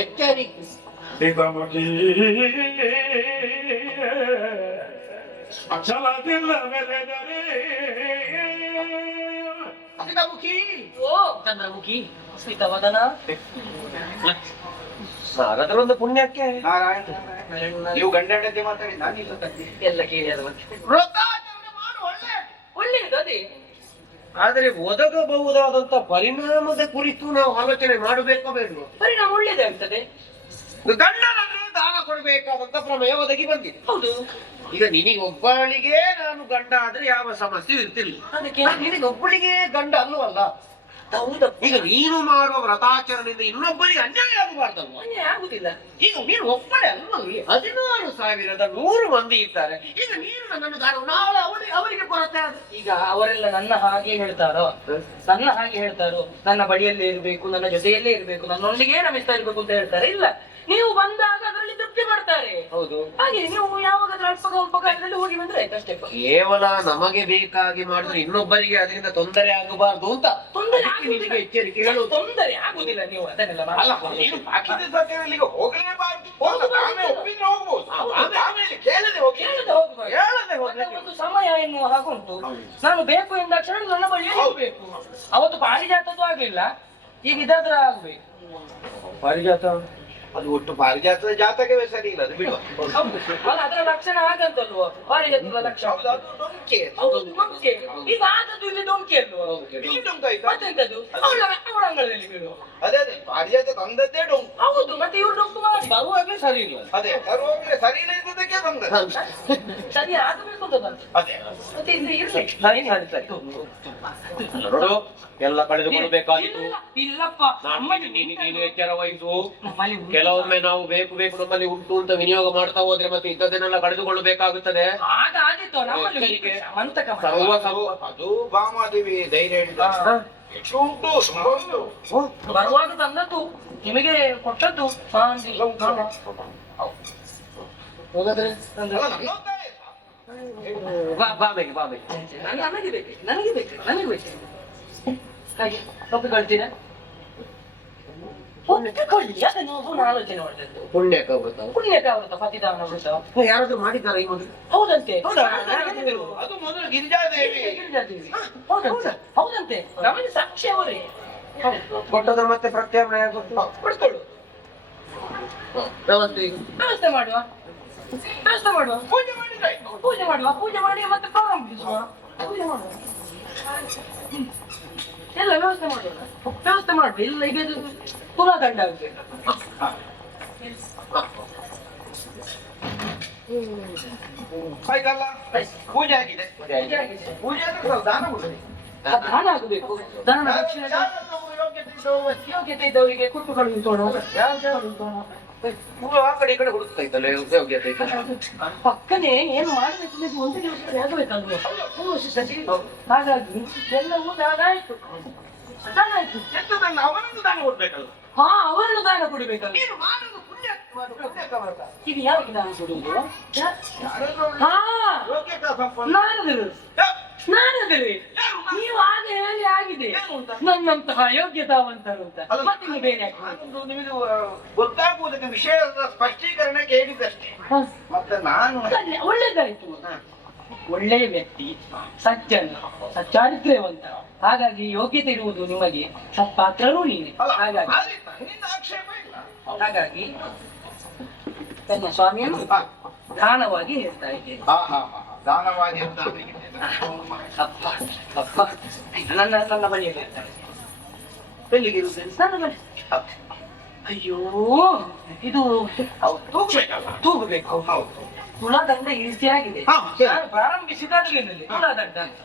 ಎಚ್ಚರಿಕೆ ಸೀತಾಮುಖಿ. ಛಲದಿಂದ ಮೆರೆದರೆ ಮುಖಿ ಓ ಚಂದ್ರಮುಖಿ. ಸ್ಮಿತವದನ ಅದರೊಂದು ಪುಣ್ಯಕ್ಕೆ. ನಾರಾಯಣ. ನೀವು ಗಂಡ ಹೆಂಡತಿ ಮಾತಾಡಿ ನಾನಿಲ್ಲ ಎಲ್ಲ ಕೇಳಿ ಅದ ಬಗ್ಗೆ. ವ್ರತಾಚರಣೆ ಮಾಡು ಒಳ್ಳೆ. ಒಳ್ಳೆಯದು ಅದೇ. ಆದರೆ ಒದಗಬಹುದಾದಂತ ಪರಿಣಾಮದ ಕುರಿತು ನಾವು ಆಲೋಚನೆ ಮಾಡಬೇಕೋ ಬೇಡ ಪರಿಣಾಮ ಒಳ್ಳೇದೇ ಆಗ್ತದೆ. ಗಂಡನನ್ನು ದಾನ ಕೊಡಬೇಕಾದಂತ ಪ್ರಮೇಯ ಒದಗಿ ಬಂದಿದೆ. ಹೌದು. ಈಗ ನಿನಗೆ ಒಬ್ಬಳಿಗೆ ನಾನು ಗಂಡ ಆದ್ರೆ ಯಾವ ಸಮಸ್ಯೆ ಇರ್ತಿಲ್ಲ. ಅದಕ್ಕೆ? ನಿನಗೆ ಒಬ್ಬಳಿಗೆ ಗಂಡ ಅಲ್ಲವಲ್ಲ ಈಗ ನೀನು ಮಾಡುವ ವ್ರತಾಚರಣೆಯಿಂದ ಇನ್ನೊಬ್ಬರಿಗೆ ಅನ್ಯಾಯ ಆಗಬಾರ್ದಲ್ವ? ಅನ್ಯಾಯ ಆಗುದಿಲ್ಲ. ಈಗ ನೀನು ಒಬ್ಬಳೆ ಅಲ್ವಲ್ಲಿ ಹದಿನಾರು ಸಾವಿರದ ನೂರು ಮಂದಿ ಇದ್ದಾರೆ. ಈಗ ನೀನು ನನ್ನನ್ನು ದಾರು ನಾಳೆ ಅವರಿಗೆ ಅವರಿಗೆ ಕೊರತೆ ಈಗ ಅವರೆಲ್ಲ ನನ್ನ ಹಾಗೆ ಹೇಳ್ತಾರೋ? ನನ್ನ ಹಾಗೆ ಹೇಳ್ತಾರೋ? ನನ್ನ ಬಳಿಯಲ್ಲೇ ಇರಬೇಕು ನನ್ನ ಜೊತೆಯಲ್ಲೇ ಇರಬೇಕು ನನ್ನೊಂದಿಗೆ ರಮಿಸ್ತಾ ಇರಬೇಕು ಅಂತ ಹೇಳ್ತಾರೆ. ಇಲ್ಲ. ನೀವು ಬಂದಾಗ ಅದರಲ್ಲಿ ತೃಪ್ತಿ ಮಾಡ್ತಾರೆ. ಹೌದು. ಹಾಗೆ ನೀವು ಯಾವಾಗಾದ್ರೂ ಅಲ್ಪ ಸ್ವಲ್ಪ ಅದರಲ್ಲಿ ಹೋಗಿ ಬಂದ್ರೆ ಆಯ್ತು ಅಷ್ಟೇ. ಕೇವಲ ನಮಗೆ ಬೇಕಾಗಿ ಮಾಡಿದ್ರೆ ಇನ್ನೊಬ್ಬರಿಗೆ ಅದರಿಂದ ತೊಂದರೆ ಆಗಬಾರ್ದು ಅಂತ. ತೊಂದರೆ ನಿನಗೆ ಎಚ್ಚರಿಕೆ ಹೇಳುವುದು ತೊಂದರೆ ಆಗುದಿಲ್ಲ ನೀವು ಅದನ್ನೆಲ್ಲ ಅಲ್ಲ. ನೀನು ಹಾಕಿದ ಸತ್ಯದಲ್ಲಿ ಹೋಗಲೇಬಾರ್ದು ತಾವೇ ಒಪ್ಪಿದ್ರೆ ಹೋಗ್ಬೋದು ಆಮೇಲೆ ಕೇಳದೆ ಹೋಗಿ. ಕೇಳದೆ ಹೋಗ್ಬೋದು ಹೇಳದೆ ಹೋದ್ರೆ ಒಂದು ಸಮಯ ಎನ್ನುವ ಹಾಗುಂಟು ನಾನು ಬೇಕು ಎಂದಾಕ್ಷಣ ನನ್ನ ಬಳಿ ಹೋಗ್ಬೇಕು ಅವತ್ತು ಪಾರಿಜಾತದ್ದು ಆಗ್ಲಿಲ್ಲ. ಈಗ ಇದಾದ್ರೆ ಆಗ್ಬೇಕು. ಪಾರಿಜಾತ ಅದು ಒಟ್ಟು ಪಾರಿಜಾತದ ಜಾತಕವೇ ಸರಿ ಇಲ್ಲ ಅದು ಬಿಡುವ. ಹೌದು. ಅಲ್ಲ ಅದರ ಲಕ್ಷಣ ಆಗಂತಲ್ವ ಪಾರಿಜಾತದ ಲಕ್ಷಣ ಹೌದು ಅದು ಡೊಂಕೆ. ಹೌದು ಡೊಂಕೆ. ಈಗ ಆದದ್ದು ಇಲ್ಲಿ ಡೊಂಕೆ ಅಲ್ವಾ? ಈ ಡೊಂಕ. ಆಯ್ತಾ ಮತ್ತೆಂತದ್ದು? ಅವಳ ಅವಳ ಅಂಗಳದಲ್ಲಿ ಬೀಳುವ. ಅದೇ ಅದೇ ಪಾರಿಜಾತ ತಂದದ್ದೇ ಡೊಂಕು. ಹೌದು ಮತ್ತೆ ಇವ್ರು ಡೊಂಕು ಮಾಡಿ ಬರುವಾಗಲೇ ಸರಿ ಇಲ್ಲ. ಅದೇ ತರುವಾಗಲೇ ಸರಿ ಇಲ್ಲ ಇದ್ದದಕ್ಕೆ ತಂದ ಸರಿ ಆಗಬೇಕು ಅಂತದಂತ ಅದೇ. ಮತ್ತೆ ಇದು ಇರ್ಲಿ. ಸರಿ ಸರಿ ಸರಿ. ನೋಡು ಎಲ್ಲ ಕಳೆದುಕೊಳ್ಳಬೇಕಾಗಿತ್ತು. ಇಲ್ಲ, ಇಲ್ಲಪ್ಪ. ನಾನು ನಮ್ಮಲ್ಲಿ ನೀನು ನೀನು ಎಚ್ಚರ ವಹಿಸು. ನಮ್ಮಲ್ಲಿ ಉಂಟು. ಕೆಲವೊಮ್ಮೆ ನಾವು ಬೇಕು ಬೇಕು ನಮ್ಮಲ್ಲಿ ಉಂಟು ಅಂತ ವಿನಿಯೋಗ ಮಾಡ್ತಾ ಹೋದ್ರೆ ಮತ್ತೆ ಇದ್ದದನ್ನೆಲ್ಲ ಕಳೆದುಕೊಳ್ಳಬೇಕಾಗುತ್ತದೆ. ಆಗ ಆದಿತ್ತು ನಮ್ಮಲ್ಲಿ. ಮಂತಕ ಸರ್ವ ಅದು ಅದು ಭಾಮಾದೇವಿ ಧೈರ್ಯ ಹೇಳಿದ ಉಂಟು ಬರುವಾಗ ತಂದದ್ದು ನಿಮಗೆ ಕೊಟ್ಟದ್ದು. ಹೋಗಾದ್ರೆ. ಬಾ ಬಾ ಬೇಗ ಬಾ ನನಗೆ ಬೇಕು ನನಗೆ ಬೇಕು ನನಗೆ ಬೇಕು. ಹಾಗೆ ಒಪ್ಪಿಕೊಳ್ತೀರಾ? ಒಪ್ಪಿಕೊಳ್ಳಿ ಅದನ್ನು ಪುನಃ ಆಲೋಚನೆ ಮಾಡಿದ್ದು ಪುಣ್ಯಕ ವೃತ ಪುಣ್ಯಕ ವೃತ ಪತಿದಾನ ವೃತ ಯಾರಾದ್ರೂ ಮಾಡಿದ್ದಾರ ಈ ಮೊದಲು ಹೌದಂತೆ. ಅದು ಮೊದಲು ಗಿರಿಜಾದೇವಿ. ಗಿರಿಜಾದೇವಿ. ಹೌದಂತೆ. ಹೌದಂತೆ. ನಮಗೆ ಸಾಕ್ಷಿ ಅವರೇ. ಕೊಟ್ಟದ ಮತ್ತೆ ಪ್ರತ್ಯಾಮ್ನಾಯ ಕೊಡ್ಕೊಳ್ಳು ವ್ಯವಸ್ಥೆ ಈಗ ವ್ಯವಸ್ಥೆ ಮಾಡುವ. ವ್ಯವಸ್ಥೆ ಮಾಡುವ. ಪೂಜೆ ಮಾಡಿದ್ರಾಯ್ತು ಪೂಜೆ ಮಾಡುವ. ಪೂಜೆ ಮಾಡಿ ಮತ್ತೆ ಪ್ರಾರಂಭಿಸುವ. ಪೂಜೆ ಮಾಡುವ. ಎಲ್ಲ ವ್ಯವಸ್ಥೆ ಮಾಡೋಣ ವ್ಯವಸ್ಥೆ ಮಾಡ್ರಿ ಇಲ್ಲ ಈಗ ಪುನಃ ದಂಡ ಆಗ್ಬೇಕು ಪೂಜೆ ಆಗಿದೆ. ಪೂಜೆ ಆಗಿದೆ. ಪೂಜೆ ಅಂದ್ರೆ ಸ್ವಲ್ಪ ದಾನ ಕೊಡಿ ಅದು ದಾನ ಆಗಬೇಕು. ದಾನ ದಕ್ಷಿಣ ಯೋಗ್ಯತೆ ಇದ್ದವರಿಗೆ ಕೊಟ್ಟು ಕಳುಹಿಸೋಣ ಹೂವು ಆ ಕಡೆ ಈ ಕಡೆ ಹುಡುಕ್ತಾ ಇದ್ದಲ್ಲ ಪಕ್ಕನೇ ಪಕ್ಕನೆ ಏನು ಮಾಡಬೇಕು ಅಂತ ಒಂದು ದಿವಸ ಆಗಬೇಕಲ್ವ ಮೂರು ಹಾಗಾಗಿ ಎಲ್ಲವೂ ದಾನ ಆಯ್ತು. ದಾನ ಆಯ್ತು. ಎಂತದನ್ನ ಅವನೊಂದು ದಾನ ಕೊಡ್ಬೇಕಲ್ಲ ಹಾ ಅವರನ್ನು ದಾನ ಕೊಡಬೇಕಲ್ಲ ನೀನು ಪುಣ್ಯ ಯಾರಿಗೆ ದಾನ ಕೊಡುವುದು? ಹಾ ನಾನದರೆ ನೀವು ಆಗ ಹೇಳಿ ಆಗಿದೆ? ನನ್ನಂತಹ ಯೋಗ್ಯತಾವಂತರು ಅಂತ. ಮತ್ತೆ ಬೇರೆ? ನಿಮಗೆ ಗೊತ್ತಾಗುವುದಕ್ಕೆ ವಿಷಯದ ಸ್ಪಷ್ಟೀಕರಣ ಕೇಳಿದಷ್ಟೇ ಮತ್ತೆ ನಾನು ಒಳ್ಳೇದಾಯ್ತು. ಒಳ್ಳೆಯ ವ್ಯಕ್ತಿ ಸಜ್ಜನ ಸಚ್ಚಾರಿತ್ರ್ಯವಂತ. ಹಾಗಾಗಿ ಯೋಗ್ಯತೆ ಇರುವುದು ನಿಮಗೆ ಸತ್ಪಾತ್ರರೂ ನೀನೆ. ಹಾಗಾಗಿ ಹಾಗಾಗಿ ತನ್ನ ಸ್ವಾಮಿಯನ್ನು. ದಾನವಾಗಿ ಹೇಳ್ತಾ ಇದ್ದೇನೆ. ದಾನವಾಗಿ ನನ್ನ ನನ್ನ ಬಳಿಯಲ್ಲಿ ಇರ್ತಾರೆ? ನನ್ನ ಬಳಿ ಅಯ್ಯೋ ಇದು? ತೂಗಬೇಕು. ಹೌದು. ತುಳದಂಡ ಸರಿ. ನಾನು ಪ್ರಾರಂಭಿಸಿದಾಗಲಿನಲ್ಲಿ ತುಳದಂಡ ಅಂತ.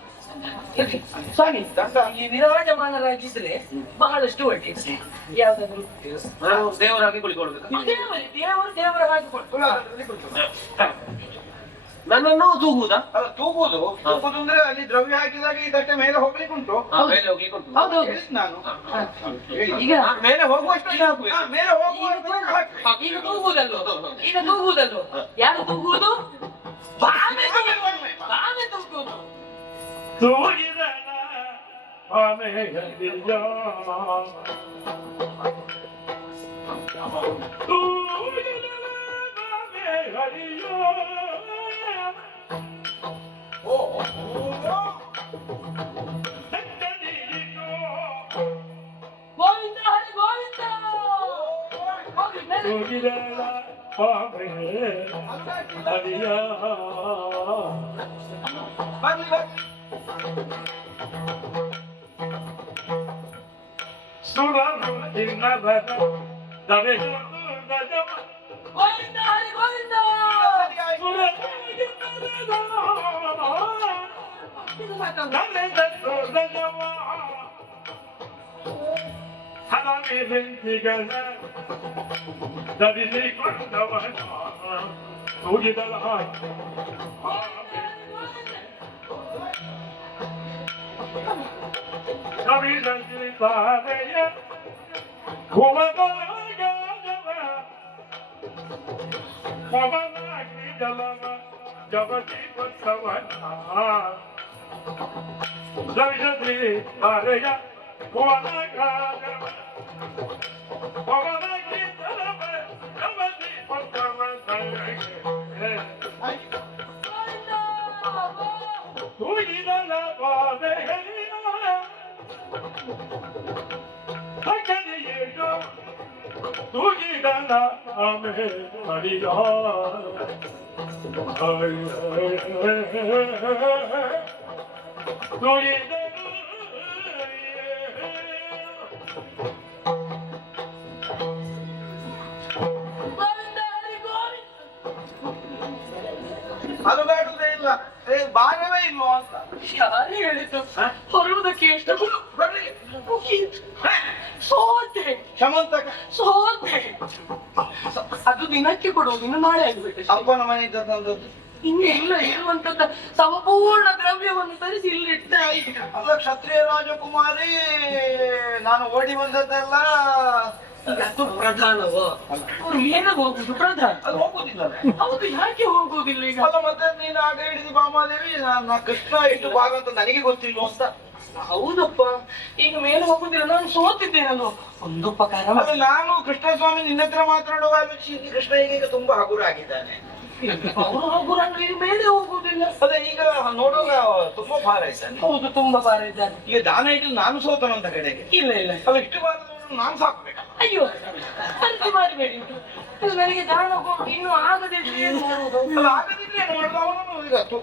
ಸ್ವಾಮಿ ದಂಡ. ಈ ವಿರಾಜಮಾನರಾಗಿದ್ರೆ ಬಹಳಷ್ಟು ಒಳ್ಳೆಯದು ಯಾವ್ದಾದ್ರು ನಾನು ದೇವರಾಗಿ ಕುಳಿಕೊಳ್ಬೇಕು ದೇವರು ದೇವರು ಹಾಗೆ. ನನ್ನನ್ನು ತೂಗುವುದಾ ಅಲ್ಲ ತೂಗುವುದು. ತೂಗುದು ಅಂದ್ರೆ ಅಲ್ಲಿ ದ್ರವ್ಯ ಹಾಕಿದಾಗ ಈ ತಟ್ಟೆ ಮೇಲೆ ಹೋಗ್ಲಿಕ್ಕೆ ಉಂಟು ಮೇಲೆ ಹೋಗ್ಲಿಕ್ಕೆ ಉಂಟು ಹೌದು. ನಾನು. ಈಗ ನಾನು ಮೇಲೆ ಹೋಗುವಷ್ಟು ಮೇಲೆ ಹೋಗುವ. ಈಗ ತೂಗುವುದಲ್ವ ಈಗ ತೂಗುವುದಲ್ವ ಯಾರು ತೂಗುವುದು? ಬಾಮೆ ಬಾಮೆ ತೂಗುವುದು. ತೂಗಿದನ ಬಾಮೆ ಹರಿಯ. ಓ, ಓ, ಓ. ಸಂಗಡಿಯಿತು. Govinda Dame da so da yawa Hala mi binti gaza Da bizi kurda var Ugi dal hay Tabi zanjiri tahreye Kuma dala gaza Kuma nakri dalama Jabati patsavan Haa Zavisatri Mareya Kuvanaka Kuvanaki Tarapa Kamati Patamata Tuina la Vadeya Hakani Yego Tuina la Ame Maria Ay, ay, ay, ay, ay, ay. Govinda ಬೇಡದೇ ಇಲ್ಲ ಏ, ಭಾರವೇ ಇಲ್ವೋ ಅಂತ ಯಾರು ಹೇಳಿದ್ರು ಹೊರುವುದಕ್ಕೆ ಎಷ್ಟು ಬರ್ಲಿ. ಸೋತೆ ಶಮಂತಕ ಸೋತೆ ಅದು ದಿನಕ್ಕೆ ಕೊಡು ದಿನ ನಾಳೆ ಆಗ್ಬೇಕು ಅಪ್ಪನ ಮನೆ ತಂದದ್ದು ಇನ್ನು ಇಲ್ಲ ಇರುವಂತದ್ದ ಸಂಪೂರ್ಣ ದ್ರವ್ಯವನ್ನು ತರಿಸಿ ಇಲ್ಲಿ ಇಟ್ಟೆ ಆಯ್ತು ಅಲ್ಲ ಕ್ಷತ್ರಿಯ ರಾಜಕುಮಾರಿ ನಾನು ಓಡಿ ಬಂದದ್ದಲ್ಲ ಅದು ಪ್ರಧಾನವ? ಅವ್ರು ಮೇಲೆ ಹೋಗುದು ಪ್ರಧಾನ. ಅದು ಹೋಗೋದಿಲ್ಲ. ಹೌದು ಯಾಕೆ ಹೋಗೋದಿಲ್ಲ ಈಗ? ಅಲ್ಲ ಮತ್ತೆ ನೀನು ಆಗ ಹಿಡಿದು ಬಾಮಾದೇವಿ ನಾನು ಕೃಷ್ಣ ಎಷ್ಟು ಭಾಗ ಅಂತ ನನಗೆ ಗೊತ್ತಿಲ್ಲ ಅಂತ. ಹೌದಪ್ಪ ಈಗ ಮೇಲೆ ಹೋಗುದಿಲ್ಲ ನಾನು ಸೋತಿದ್ದೇನಲ್ವ ಒಂದು ಉಪಕಾರ ನಾನು ಕೃಷ್ಣ ನಾನು ಕೃಷ್ಣಸ್ವಾಮಿ ನಿನ್ನ ಹತ್ರ ಮಾತನಾಡುವಾಗ ಶ್ರೀ ಕೃಷ್ಣ ಈಗ ತುಂಬಾ ಹಗುರ ಆಗಿದ್ದಾನೆ ಅವರು ಮೇಲೆ ಹೋಗುದಿಲ್ಲ ಅದೇ ಈಗ ನೋಡುವಾಗ ತುಂಬಾ ಭಾರ ಇದ್ದಾನೆ ಹೌದು ತುಂಬಾ ಬಾರ ಇದ್ದಾರೆ. ಈಗ ದಾನ ಇಟ್ಟು ನಾನು ಸೋತನಂತ ಕಡೆಗೆ. ಇಲ್ಲ ಇಲ್ಲ. ಅಲ್ಲ ಇಷ್ಟು ನಾನು ಅಯ್ಯೋ ಅಂತ ಮಾಡಬೇಡಿ. ನನಗೆ ದಾನ ಇನ್ನು ಏನು ಮಾಡುವುದು ಆಗದಿದ್ರೆ ಏನು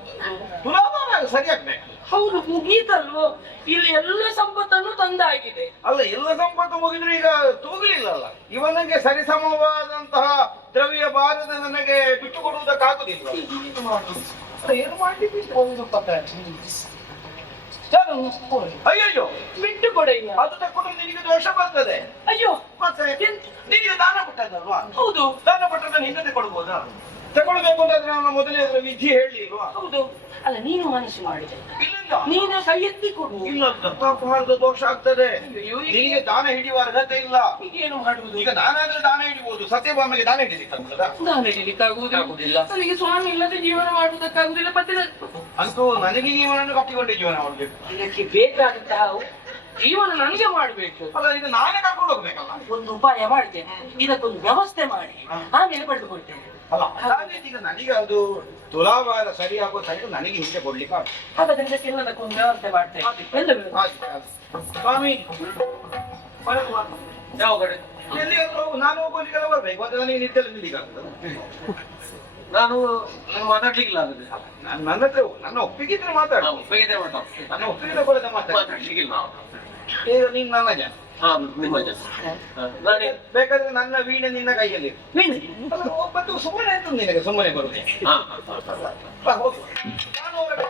ತುಲಾಭಾರ ಸರಿಯಾಗ್ಬೇಕು ಹೌದು ಮುಗೀತಲ್ವೋ? ಇಲ್ಲಿ ಎಲ್ಲ ಸಂಪತ್ತನ್ನು ತಂದಾಗಿದೆ. ಅಲ್ಲ ಎಲ್ಲ ಸಂಪತ್ತು ಮುಗಿದ್ರೆ ಈಗ ತೂಗಲಿಲ್ಲಲ್ಲ. ಇವನಿಗೆ ಸರಿಸಮವಾದಂತಹ ದ್ರವ್ಯ ಬಾರದ ನನಗೆ ಬಿಟ್ಟು ಕೊಡುವುದಕ್ಕಾಗುದಿಲ್ಲ ಏನು ಮಾಡ್ಲಿಕ್ಕೆ ಅಯ್ಯಯ್ಯೋ! ಬಿಟ್ಟು ಕೊಡ ಇಲ್ಲ ಅದು ತಕ್ಕೊಂಡ್ರೆ ನಿನಗೆ ದೋಷ ಬರ್ತದೆ. ಅಯ್ಯೋ! ಮತ್ತೆ ನಿನಗೆ ದಾನ ಕೊಟ್ಟದಲ್ವಾ ಹೌದು. ದಾನ ಕೊಟ್ಟದನ್ನು ಹಿಂದೆ ಕೊಡ್ಬೋದಾ? ತಗೊಳ್ಬೇಕು ಅಂತ ನಾನು ಮೊದಲೇ ಅದರ ವಿಧಿ ಹೇಳಿಲ್ವಾ? ಹೌದು. ಅಲ್ಲ ನೀನು ಮನಸ್ಸು ಮಾಡಿದೆ. ಇಲ್ಲ ನೀನು ಸೈ ಎತ್ತಿ ಕೊಡು. ಇಲ್ಲ ದತ್ತಾಪಹಾರದ ದೋಷ ಆಗ್ತದೆ. ನಿನಗೆ ದಾನ ಹಿಡಿಯುವ ಅರ್ಹತೆ ಇಲ್ಲ. ಈಗ ಏನು ಮಾಡುವುದು? ಈಗ ದಾನ ಅಂದ್ರೆ ದಾನ ಹಿಡಿಬಹುದು ಸತ್ಯಭಾಮಿಗೆ ದಾನ ಹಿಡಿಲಿಕ್ಕಾಗುವುದಾ ದಾನ ಹಿಡಿಲಿಕ್ಕಾಗುವುದಿಲ್ಲ ನನಗೆ ಸ್ವಾಮಿ ಇಲ್ಲದೆ ಜೀವನ ಮಾಡುವುದಕ್ಕಾಗುವುದಿಲ್ಲ ಮತ್ತೆ ಅಂತೂ ನನಗೆ ಜೀವನ ಕಟ್ಟಿಕೊಂಡೆ ಜೀವನ ಮಾಡಬೇಕು. ಇದಕ್ಕೆ ಬೇಕಾದಂತಹ ಜೀವನ ನನಗೆ ಮಾಡಬೇಕು. ಅಲ್ಲ ಈಗ ನಾನೇ ಕರ್ಕೊಂಡು ಹೋಗ್ಬೇಕಲ್ಲ? ಒಂದು ಉಪಾಯ ಮಾಡ್ತೇನೆ ಇದಕ್ಕೊಂದು ವ್ಯವಸ್ಥೆ ಮಾಡಿ. ಆಮೇಲೆ ಪಡೆದುಕೊಳ್ತೇನೆ. ಅಲ್ಲ ಅದಾದ್ರೆ ಈಗ ನನಗೆ ಅದು ತುಲಾಭಾರ ಸರಿ ಆಗೋ ತನಕ ನನಗೆ ಹಿಂದೆ ಕೊಡ್ಲಿಕ್ಕೆ. ಹಾಗಾದ್ರೆ ಇದಕ್ಕೆಲ್ಲದಕ್ಕೊಂದು ವ್ಯವಸ್ಥೆ ಮಾಡ್ತೇನೆ ಎಲ್ಲ ಬೇಕು. ಹಾಗೆ, ಹಾಗೆ. ಸ್ವಾಮಿ. ಯಾವ ಕಡೆ ಎಲ್ಲಿಗಾದ್ರೂ ಹೋಗು ನಾನು ಹೋಗೋಲಿಕ್ಕೆಲ್ಲ ಬರ್ಬೇಕು ಮತ್ತೆ ನನಗೆ ನಿದ್ದೆಲ್ಲ ನಾನು ಮಾತಾಡ್ಲಿಕ್ಕಿಲ್ಲ ನಾನು ನನ್ನ ಹತ್ರ ನನ್ನ ಒಪ್ಪಿಗೆ ಇದ್ರೆ ಮಾತಾಡು ಬೇಗನೆ ಮಾತಾಡು. ನನ್ನ ಒಪ್ಪಿಗೆ ತಗೊಳ್ಳದೆ ಮಾತಾಡು ಮಾತಾಡ್ಲಿಕ್ಕಿಲ್ಲ ಈಗ ನೀನ್ ನನ್ನ ಜನ ಹಾ ನಿಮ್ಮ ಜನ ಹಾ, ನಾನೇ ಬೇಕಾದ್ರೆ ನನ್ನ ವೀಣೆ ನಿನ್ನ ಕೈಯಲ್ಲಿ ಇರು. ವೀಣೆ. ಅಲ್ಲ, ಒಬ್ಬತ್ತು ಸುಮ್ಮನೆ ಆಯ್ತು ನಿನಗೆ ಸುಮ್ಮನೆ ಬರುವುದು ಹಾ ಹಾ, ಹಾ, ಹಾ. ಬಾ, ಹೋಗು. ನಾನು ಹೊರಗೆ